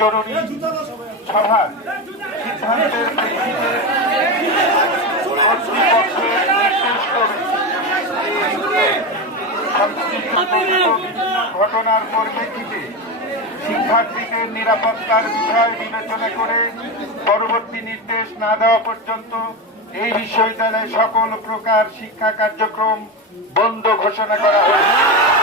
জরুরি সভার সিদ্ধান্তের প্রেক্ষিতে কর্তৃপক্ষের নির্দেশ ক্রমে ঘটনার পরিপ্রেক্ষিতে শিক্ষার্থীদের নিরাপত্তার বিষয় বিবেচনা করে পরবর্তী নির্দেশ না দেওয়া পর্যন্ত এই বিশ্ববিদ্যালয়ে সকল প্রকার শিক্ষা কার্যক্রম বন্ধ ঘোষণা করা হয়েছে।